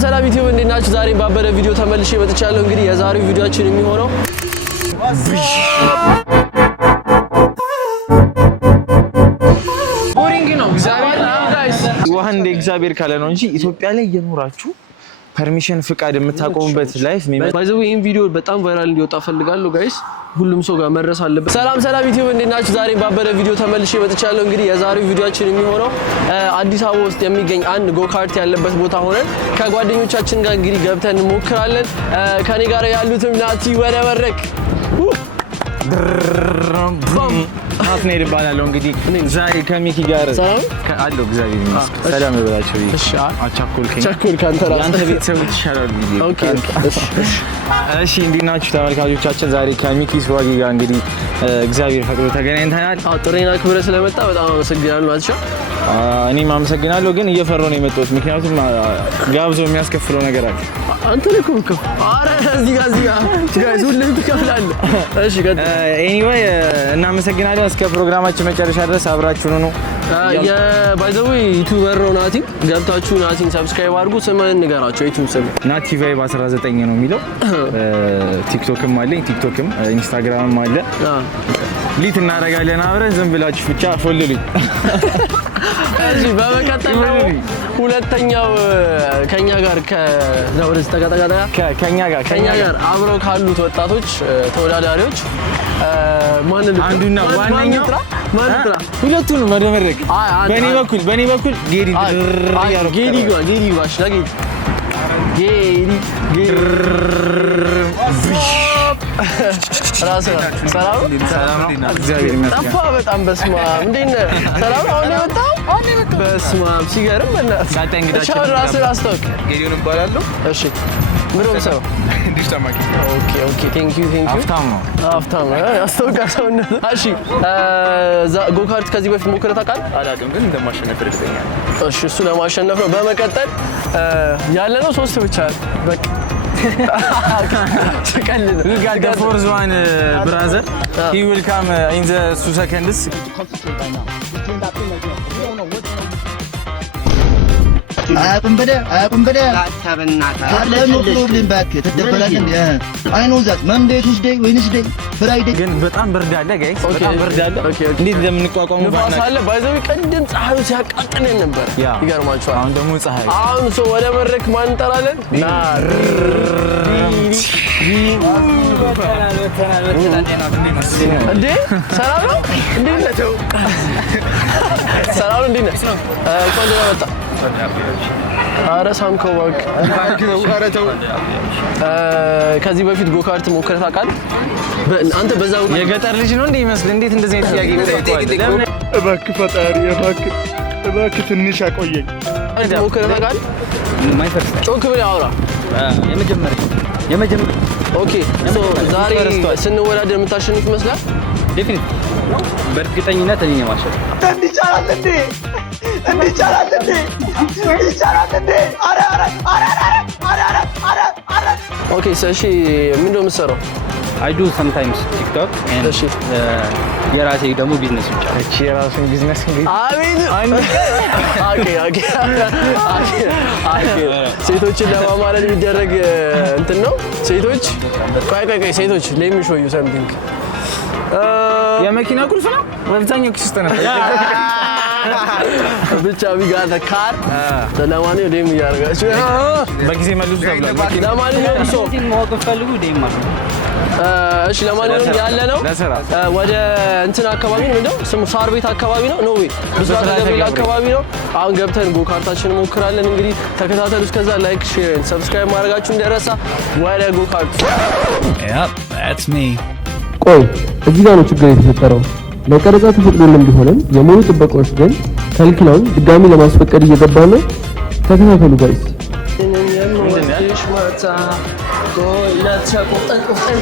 ሰላም ዩቲዩብ እንዴት ናችሁ? ዛሬ ባበደ ቪዲዮ ተመልሼ መጥቻለሁ። እንግዲህ የዛሬው ቪዲዮአችን የሚሆነው ቦሪንግ ነው። ዋህንዴ እግዚአብሔር ካለ ነው እንጂ ኢትዮጵያ ላይ እየኖራችሁ ፐርሚሽን ፍቃድ የምታቆሙበት ላይፍ ባይዘው ይሄን ቪዲዮ በጣም ቫይራል እንዲወጣ ፈልጋለሁ ጋይስ፣ ሁሉም ሰው ጋር መድረስ አለበት። ሰላም ዩቲዩብ እንዴት ናችሁ? ዛሬ ባበደ ቪዲዮ ተመልሼ መጥቻለሁ። እንግዲህ የዛሬው ቪዲዮአችን የሚሆነው አዲስ አበባ ውስጥ የሚገኝ አንድ ጎካርት ያለበት ቦታ ሆነን ከጓደኞቻችን ጋር እንግዲህ ገብተን እንሞክራለን። ከኔ ጋር ያሉትም ናቲ ወደ መድረክ አፍኔር ይባላል። እንግዲህ ዛሬ ከሚኪ ጋር አለው እግዚአብሔር ይመስገን ሰላም ይበላችሁ። እሺ አቻኮልከኝ ካንተ ቤተሰቦች ይሻላሉ። ኦኬ እሺ እንዴት ናችሁ ተመልካቾቻችን? ዛሬ ከሚኪ ስዋጊ ጋር እንግዲህ እግዚአብሔር ፈቅዶ ተገናኝተናል። ጥሬና ክብረ ስለመጣ በጣም አመሰግናለሁ ማለት ነው። እኔም አመሰግናለሁ፣ ግን እየፈራሁ ነው የመጣሁት ምክንያቱም ጋብዞ የሚያስከፍለው ነገር አለ። አንተ ልክ አረ እዚህ ጋር ጋይስ ሁሉም ትከፍላለህ። እሺ ኤኒዌይ እናመሰግናለን። እስከ ፕሮግራማችን መጨረሻ ድረስ አብራችሁን ነው። ባይዘው ዩቲዩበር ነው ናቲ፣ ገብታችሁ ናቲን ሰብስክራይብ አድርጉ። ስምህን ንገራቸው። ዩቲዩብ ስም ናቲ ቫይብ 19 ነው የሚለው። ቲክቶክም አለኝ፣ ቲክቶክም ኢንስታግራምም አለ። ሊት እናደርጋለን አብረን። ዝም ብላችሁ ብቻ ፎልሉኝ። እሺ በመቀጠል ሁለተኛው ከኛ ጋር ከኛ ጋር አብረው ካሉት ወጣቶች ተወዳዳሪዎች አንዱና ዋነኛው ሁለቱን መደመረቅ በኔ በኩል ሰላም እግዚአብሔር ይመስገን። ጠፋ በጣም በስመ አብ። እንዴት ነህ? ሰላም ነው። አሁን የመጣው በስመ አብ ሲገርም በእናትህ። ራስህን አስተዋውቅ። ጌዲዮን እባላለሁ። እሺ ምንም ሰው ዲሽታማኪ። ኦኬ ቴንክ ዩ አፍታም ነው አስተዋውቃ ሰውነት። እሺ ጎካርት ከዚህ በፊት ሞክረህ ታውቃለህ? አላውቅም፣ ግን እንደማሸነፍ እርግጠኛ ነኝ። እሺ እሱ ለማሸነፍ ነው። በመቀጠል ያለነው 3 ብቻ በቃ we got the fourth one brother. He will come in the 2 seconds. አያውቅም በደ ለምን ፕሮብሌም ባክ ተደበላል እንዴ? አይ ኖ ዛት መንዴ ቱስዴይ ዌድነስዴይ ፍራይዴ። ግን በጣም ብርድ አለ ጋይስ፣ በጣም ብርድ አለ። እንዴት እንደምንቋቋመው ንፋስ አለ። ባይዘው ቀደም ፀሐዩ ሲያቃጥለን ነበር። ይገርማችኋል። አሁን ደግሞ ፀሐይ። አሁን ሰው ወደ መድረክ ማን እንጠራለን? እንዴ ሰላም ነው? እንዴት ነው? ሰላም እንዴት ነው? ቆንጆ መጣ። አረ ሳምከው እባክህ። ከዚህ በፊት ጎካርት ሞክረህ ታውቃለህ? አንተ በዛው የገጠር ልጅ ነው እንዴ ይመስል? እንዴት እንደዚህ አይነት ጥያቄ ይጠይቃል? እባክህ ፈጣሪ እባክህ ትንሽ አቆየኝ። ሞክረህ ታውቃለህ? ማይፈርስ ጮክ ብለህ አውራ። የመጀመሪያ ኦኬ ሶ ዛሬ ስንወዳደር የምታሸንፍ ይመስላል? ዴፊኒት በእርግጠኝነት እኔ ነኝ ማሸነፍ። እንዲቻላል እንዴ አረ ኦኬ እሺ ምንድን ነው የምትሰራው? I do sometimes TikTok and እሺ የራሴ ደግሞ ቢዝነስ ብቻ። እቺ የራሴን ቢዝነስ እንግዲህ ኦኬ ሴቶችን ለማማለል የሚደረግ እንትን ነው። ሴቶች ቆይ ሴቶች let me show you something። የመኪና ቁልፍ ነው ወብዛኛው ክስተ ነው ብቻ ቢጋታ ካር ለማንኛውም ደም ያርጋችሁ በጊዜ መልሱ ተብሏል። ለማንኛውም ሰው ማወቅ ፈልጉ ደም እሺ ለማንኛውም ያለ ነው ወደ እንትን አካባቢ ነው እንደው ስሙ ሳር ቤት አካባቢ ነው ኖ ዌይ ብስራት ገብርኤል አካባቢ ነው። አሁን ገብተን ጎካርታችንን ሞክራለን። እንግዲህ ተከታተሉ። እስከዛ ላይክ ሼር ኤንድ ሰብስክራይብ ማድረጋችሁ እንዳይረሳ። ወደ ጎካርት Yep, that's me. ቆይ እዚህ ጋር ነው ችግር የተፈጠረው። ለቀረጻ ተፈቅዶልን ቢሆንም የሙሉ ጥበቃዎች ግን ከልክለውን ድጋሚ ለማስፈቀድ እየገባ ነው። ተከታተሉ ጋይስ።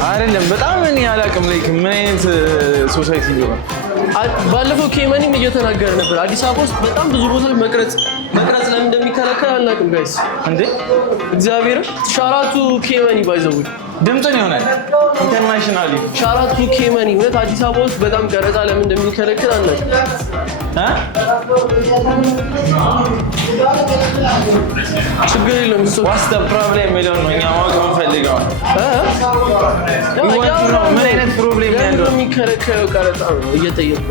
አይደለም በጣም እኔ አላውቅም። ላይክ ምን አይነት ሶሳይቲ ይሆናል? ባለፈው ኬመኒም እየተናገረ ነበር። አዲስ አበባ ውስጥ በጣም ብዙ ቦታዎች መቅረጽ ለምን እንደሚከለከል አናውቅም ጋይስ። እንዴ እግዚአብሔር ሻራቱ ኬመኒ ባይዘው ድምጽ ነው ይሆናል ኢንተርናሽናሊ ሻራቱ ኬመኒ እውነት አዲስ አበባ ውስጥ በጣም ቀረጻ ለምን እንደሚከለክል አናውቅም። ችግር የለውም። ዋትስ ዘ ፕሮብሌም የሚለውን ነው እኛ ማወቅ የምንፈልገው። ምን አይነት ፕሮብሌም ያለው የሚከለከለው ቀረጻ ነው እየጠየቁ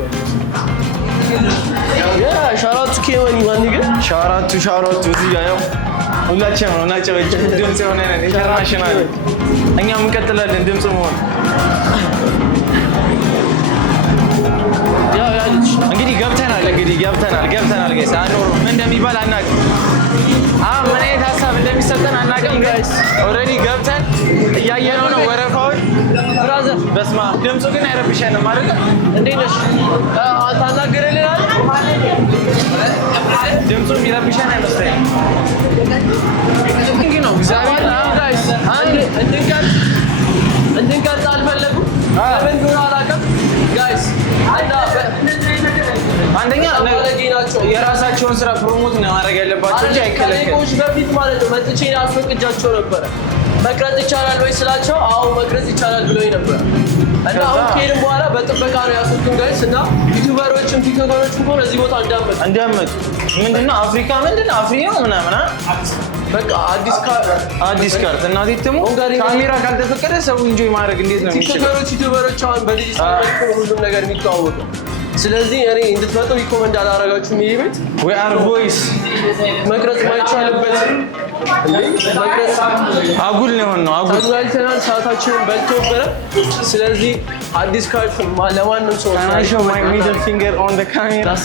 ሻራቱ ኬመኒ ማን ግን ሻራቱ እዚህ ጋር ያው ሁላችንም ነው ናጨበጭ ድምጽ የሆነ ኢንተርናሽናል እኛም እንቀጥላለን ድምጽ መሆን እንግዲህ ገብተናል ጋይስ አኖር ምን እንደሚባል አናውቅም። ምን አይነት ሀሳብ እንደሚሰጠን አናውቅም ጋይስ ኦልሬዲ ገብተን እያየነው ነው ወረፋውን ብራዘር በስማ ድምፁ ግን አይረብሸንም አይደል እንዴት ነሽ ታናግረልናል ድምፁ የሚረብሸን አይመስለኝም እንግዲህ ነው እግዚአብሔር ጋይስ እንድንቀርጽ አልፈለጉም ለምን እንደሆነ አላውቅም ጋይስ አንደኛ የራሳቸውን ስራ ፕሮሞት ነው ማድረግ ያለባቸው እንጂ አይከለከልም። በፊት ማለት ነው መጥቼ አስፈቅጃቸው ነበረ መቅረጽ ይቻላል ወይ ስላቸው አዎ መቅረጽ ይቻላል ብሎኝ ነበር እና አሁን ከሄድን በኋላ በጥበቃ ነው ያስወጡን ጋይስ እና ዩቲዩበሮችም ቲክቶከሮችም ከሆነ እዚህ ቦታ እንዳመጡ ምንድነው አፍሪካ አፍሪ ነው ምናምን በቃ አዲስ ካርት እና ዲትሙ ካሜራ ካልተፈቀደ ሰው ኢንጆይ ማድረግ እንዴት ነው የሚችለው? ዩቲዩበሮች አሁን በዲጂታል ሁሉም ነገር የሚተዋወቁ ስለዚህ እኔ እንድትመጡ ሪኮመንድ አላደርጋችሁም። ይሄ ቤት we are voice መቅረጽ ማይቻልበት መቅረጽ አጉል ነው አጉልተናል ሰዓታችንን በልቶበረ ስለዚህ አዲስ ካርት ለማንም ሰው show my middle finger on the camera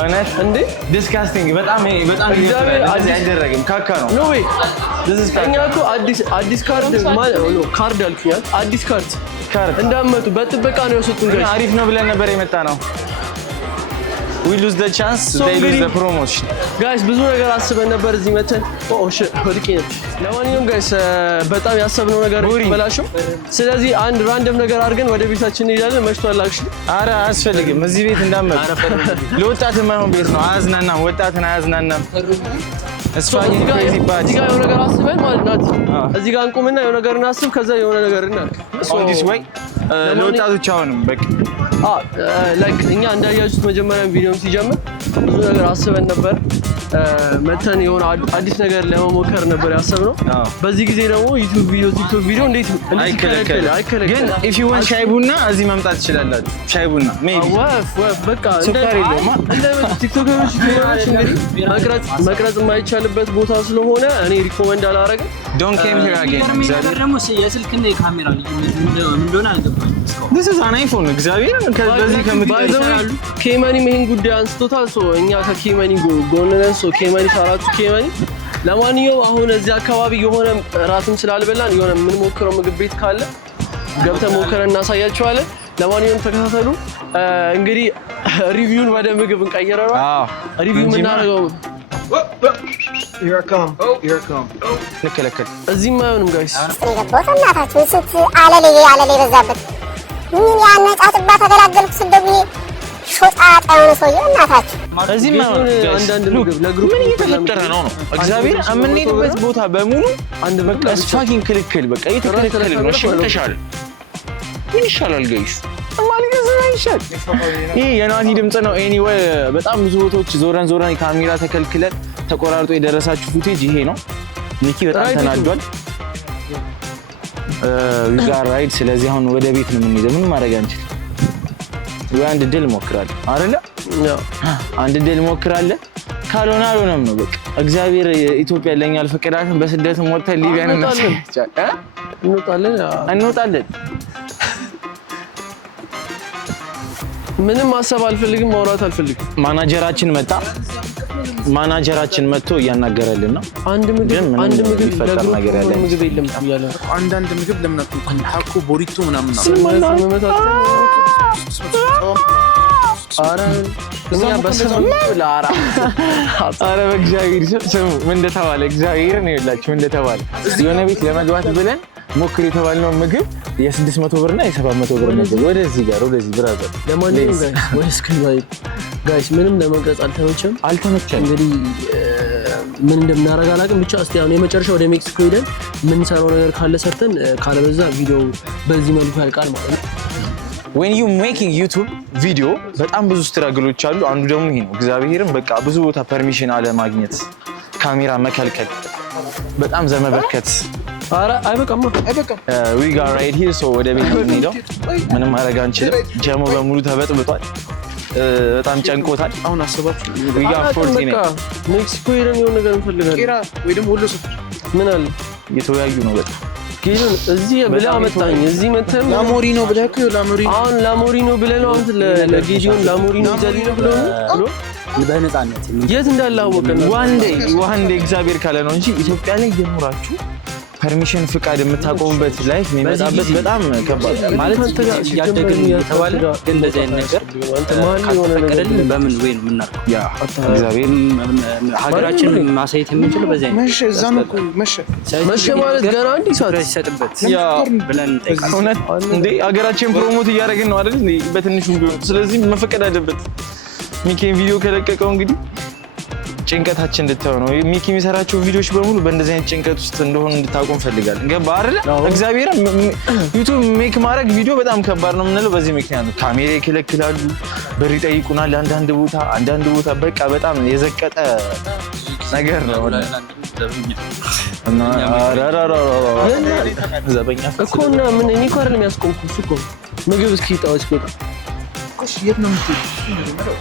እውነት እንዴ ዲስካስቲንግ በጣም አይደረግም ካካ ነው ኖ ዌይ እኛ እኮ አዲስ ካርድ ማለት ነው ካርድ አልኩኝ አዲስ ካርድ እንዳመጡ በጥበቃ ነው የወሰዱን ጋር አሪፍ ነው ብለን ነበር የመጣ ነው we lose the chance they lose the promotion guys ብዙ ነገር አስበን ነበር እዚህ መተን ወድቄ ነበር ለማንኛውም ጋይስ በጣም ያሰብነው ነገር በላሽው ስለዚህ አንድ ራንደም ነገር አድርገን ወደ ቤታችን እንሄዳለን መሽቷል አክሽ ኧረ አያስፈልግም እዚህ ቤት እንዳመጡ ለወጣት የማይሆን ቤት ነው አያዝናናም ወጣትን አያዝናናም እስፋኝ ክሬዚ ባድ እዚህ ጋር የሆነ ነገር አስበን ማለት ናት እዚህ ጋር እንቁምና የሆነ ነገር እናስብ ከዛ የሆነ ነገር እናድርግ on this way ለወጣቶች አሁንም በቃ ላይክ እኛ እንዳያችሁት መጀመሪያ ቪዲዮም ሲጀምር ብዙ ነገር አስበን ነበር መተን የሆነ አዲስ ነገር ለመሞከር ነበር ያሰብነው በዚህ ጊዜ ደግሞ ዩቲዩብ ቪዲዮ ቲክቶክ ቪዲዮ እንዴት አይከለከል ግን if you want ሻይ ቡና እዚህ መምጣት ትችላላችሁ ሻይ ቡና ሜቢ ወፍ በቃ እንደ ቲክቶከሮች እንግዲህ መቅረጽ የማይቻልበት ቦታ ስለሆነ እኔ ሪኮመንድ አላደርግም don't came here again ነገር ደግሞ የስልክና የካሜራ ልዩነት ምን እንደሆነ አልገባኝም this is an iPhone እግዚአብሔር ከዚህ ከምትባይዘው ኬመኒ ይሄን ጉዳይ አንስቶታል ሶ እኛ ከኬመኒ ጎን ነን ሶ ኬመኒ ሻራቱ ኬመኒ ለማንኛውም አሁን እዚህ አካባቢ የሆነ ራትም ስላልበላን የሆነ ምን ሞክረው ምግብ ቤት ካለ ገብተን ሞክረን እናሳያችኋለን ለማንኛውም ተከታተሉ እንግዲህ ሪቪውን ወደ ምግብ እንቀይረው ሪቪው ምናደርገው Here I come. ንከለከል እዚህ ማየውንም ጋይስ እናታችሁ ስት አለሌ በዛበት ምን ያነጫጭባ ተገላገልኩ ስለዚህ ሾጣጣ የሆነ ሰውዬ እናታችሁ እዚህ ማየውን አንዳንድ ምግብ ለግሩፕ ምን እየተፈጠረ ነው አግዚአብሔር አምንሄድበት ቦታ በሙሉ አንድ በቃ ስፋኪንግ ክልክል በቃ እየተከለከለ ነው እሺ ምን ይሻላል ጋይስ ይሄ የናቲ ድምጽ ነው ኤኒዌይ በጣም ብዙ ቦታዎች ዞረን ካሜራ ተከልክለን ተቆራርጦ የደረሳችሁ ፉቴጅ ይሄ ነው ኒኪ በጣም ተናዷል we got right ስለዚህ አሁን ወደ ቤት ነው የምንሄደው ምን ማድረግ አንችል ወይ አንድ ድል ሞክራለን አይደለ አንድ ድል ሞክራለን ካልሆነ አልሆነም ነው በቃ እግዚአብሔር ኢትዮጵያ ለኛ አልፈቀዳትም በስደትም ወጥተን ሊቢያን እንወጣለን ምንም ማሰብ አልፈልግም ማውራት አልፈልግም ማናጀራችን መጥቶ እያናገረልን ነው አንድ ምግብ ይፈጠር ነገር ያለ ምግብ የለም ይላል አንዳንድ ምግብ ለምን አትቆም ታኮ ቦሪቶ ምናምን ነው እኛ በስሙ ላራ አረ በእግዚአብሔር ስሙ ምን እንደተባለ እግዚአብሔር ነው ይላችሁ ምን እንደተባለ የሆነ ቤት ለመግባት ብለን ሞክር የተባልነው ምግብ የ600 ብር እና የ700 ብር ምግብ ወደዚህ ብራዘር ለማንኛውም ጋይስ ምንም ለመግለጽ አልተመቸም እንግዲህ ምን እንደምናደርግ አላውቅም። ብቻ እስቲ አሁን የመጨረሻ ወደ ሜክሲኮ ሄደን የምንሰራው ነገር ካለ ሰርተን ካለበዛ ቪዲዮ በዚህ መልኩ ያልቃል ማለት ነው። when you making YouTube ቪዲዮ በጣም ብዙ ስትራግሎች አሉ። አንዱ ደግሞ ይሄ ነው። እግዚአብሔርን በቃ ብዙ ቦታ ፐርሚሽን አለ ማግኘት፣ ካሜራ መከልከል፣ በጣም ዘመበርከት። አረ አይበቃም። we got right here so ወደ ቤት እንሄዳው። ምንም ማድረግ አንችልም። ጀሞ በሙሉ ተበጥብጧል። በጣም ጨንቆታል። አሁን አሰባችሁ we got 14 ሜክሲኮ ሄደን የሆነ ነገር እንፈልጋለን። ቄራ ወይ ደግሞ ሁሉ ሰፈር ምን አለ እየተወያዩ ነው በጣም ጌሉን እዚህ ብላ አመጣኝ። እዚህ መተን ላሞሪኖ ብለህ ላሞሪኖ አሁን ላሞሪኖ ብለህ ነው አንተ ለጌዲዮን ላሞሪኖ ይዘልኝ ነው ብሎ በነፃነት የት እንዳለ አወቀን። ዋን ዴይ እግዚአብሔር ካለ ነው እንጂ ኢትዮጵያ ላይ እየኖራችሁ ፐርሚሽን ፍቃድ የምታቆሙበት ላይፍ የሚመጣበት በጣም ከባድ ማለት ያደግን የተባለ ግን እንደዚህ አይነት ነገር ካልተፈቀደልን በምን ወይ ነው የምናርገው? ያ እግዚአብሔር ሀገራችን ማሳየት የምንችለው በዚህ አይነት መሸ እዛ ነው እኮ መሸ ማለት ገና አንድ ሰዓት ይሰጥበት ያ ብለን እውነት እንዴ ሀገራችን ፕሮሞት እያደረግን ነው አይደል እንዴ? በትንሹ ቢሆን ስለዚህ መፈቀድ አለበት። ሚኪን ቪዲዮ ከለቀቀው እንግዲህ ጭንቀታችን እንድታዩ ነው። ሚኪ የሚሰራቸው ቪዲዮዎች በሙሉ በእንደዚህ አይነት ጭንቀት ውስጥ እንደሆነ እንድታውቁ እንፈልጋለን። ገባ አይደል? እግዚአብሔር ዩቲዩብ ሜክ ማድረግ ቪዲዮ በጣም ከባድ ነው የምንለው በዚህ ምክንያት ነው። ካሜራ ይከለክላሉ፣ ብር ይጠይቁናል አንዳንድ ቦታ በቃ በጣም የዘቀጠ ነገር ነው። ዘበኛ እኮ እና ምን እኔ እኮ አይደለም ያስቆምኩት እኮ ምግብ እስኪ ጣው እስኪ እሺ የት ነው የምትሄጂው?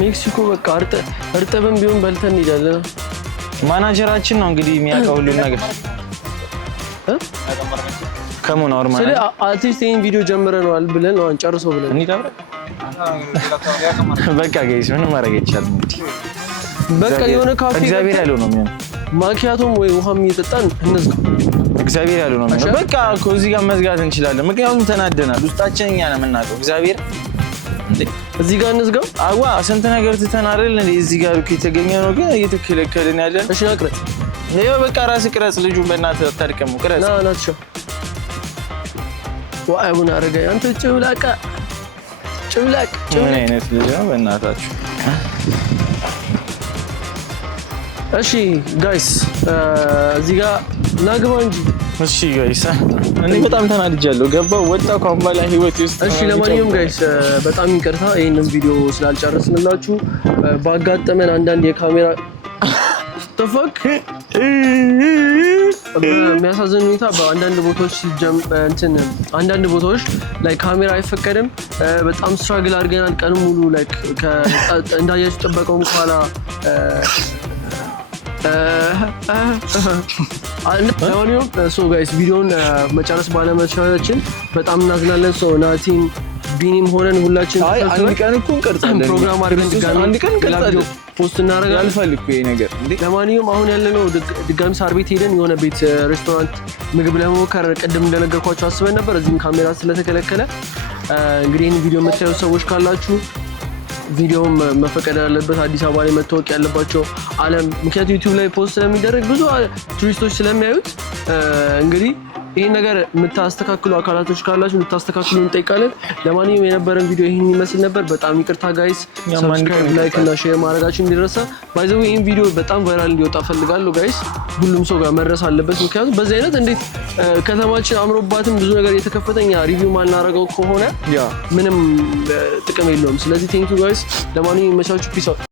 ሜክሲኮ በቃ እርጥብም ቢሆን በልተን እንሄዳለን። ማናጀራችን ነው እንግዲህ የሚያውቀው ሁሉን ነገር ከሞን አወር ማለት ስለ አርቲስት ይሄን ቪዲዮ ጀምረናል ብለን ነው አንጨርሶ ብለን እንዴ በቃ ጋይስ ምንም ማድረግ አይቻልም። በቃ የሆነ ካፌ እግዚአብሔር ያለው ነው የሚሆነው። ማኪያቶም ወይ ውሃም እየጠጣን እንዝጋ። እግዚአብሔር ያለው ነው የሚሆነው። በቃ እኮ እዚህ ጋር መዝጋት እንችላለን። ምክንያቱም ተናደናል። ውስጣችን እኛ ነው የምናውቀው። እግዚአብሔር እዚህ ጋር እንዝጋው። አዋ ስንት ነገር ትተን አይደል እንዴ እዚህ ጋር እኮ የተገኘ ነው፣ ግን እየተከለከልን ያለን። እሺ አቅረጽ ይኸው በቃ ራስ ቅረጽ። ልጁን በእናትህ አታድቀሙ። ቅረጽ ናቸው ዋይ ቡና አረጋይ አንተ ጭብላቃ ምን አይነት ልጅ ነው በእናታችሁ? እሺ ጋይስ እዚህ ጋር ናግባ እንጂ። እሺ ጋይስ እኔ በጣም ተናድጃለሁ። ገባው ወጣ ካምባላ ህይወት ውስጥ። እሺ ለማንኛውም ጋይስ በጣም ይቅርታ ይሄንን ቪዲዮ ስላልጨረስንላችሁ ባጋጠመን አንዳንድ የካሜራ ተፈክ በሚያሳዝን ሁኔታ በአንዳንድ ቦታዎች አንዳንድ ቦታዎች ላይ ካሜራ አይፈቀድም። በጣም ስትራግል አድርገናል ቀን ሙሉ ላይክ እንዳያችሁ ጥበቃውም ከኋላ ለማንኛውም ጋይስ ቪዲዮውን መጨረስ ባለመቻላችን በጣም እናዝናለን። ናቲም ቢኒም ሆነን ሁላችን አንድ ቀን እኮ እንቀርጻለን ፕሮግራም አድርገን ድጋሚ ፖስት እናደርጋለን። አልፈልኩ ይሄ ነገር እንዴ። ለማንኛውም አሁን ያለነው ድጋሚ ሳር ቤት ሄደን የሆነ ቤት ሬስቶራንት ምግብ ለመሞከር ቅድም እንደነገርኳቸው አስበን ነበር። እዚህም ካሜራ ስለተከለከለ እንግዲህ ይህን ቪዲዮ የምታዩ ሰዎች ካላችሁ ቪዲዮም መፈቀድ ያለበት አዲስ አበባ ላይ መታወቅ ያለባቸው ዓለም ምክንያቱም ዩቲዩብ ላይ ፖስት ስለሚደረግ ብዙ ቱሪስቶች ስለሚያዩት እንግዲህ ይህን ነገር የምታስተካክሉ አካላቶች ካላችሁ ልታስተካክሉ እንጠይቃለን። ለማንኛውም የነበረን ቪዲዮ ይህን ይመስል ነበር። በጣም ይቅርታ ጋይስ። ሰብስክራይብ፣ ላይክ እና ሼር ማድረጋችሁ እንዲረሳ። ባይ ዘ ዌይ ይህን ቪዲዮ በጣም ቫይራል እንዲወጣ ፈልጋለሁ ጋይስ። ሁሉም ሰው ጋር መድረስ አለበት። ምክንያቱም በዚህ አይነት እንዴት ከተማችን አምሮባትም ብዙ ነገር የተከፈተኛ ሪቪው ማልናደርገው ከሆነ ምንም ጥቅም የለውም። ስለዚህ ቴንክ ዩ ጋይስ። ለማንኛውም ይመቻችሁ። ፒስ አውት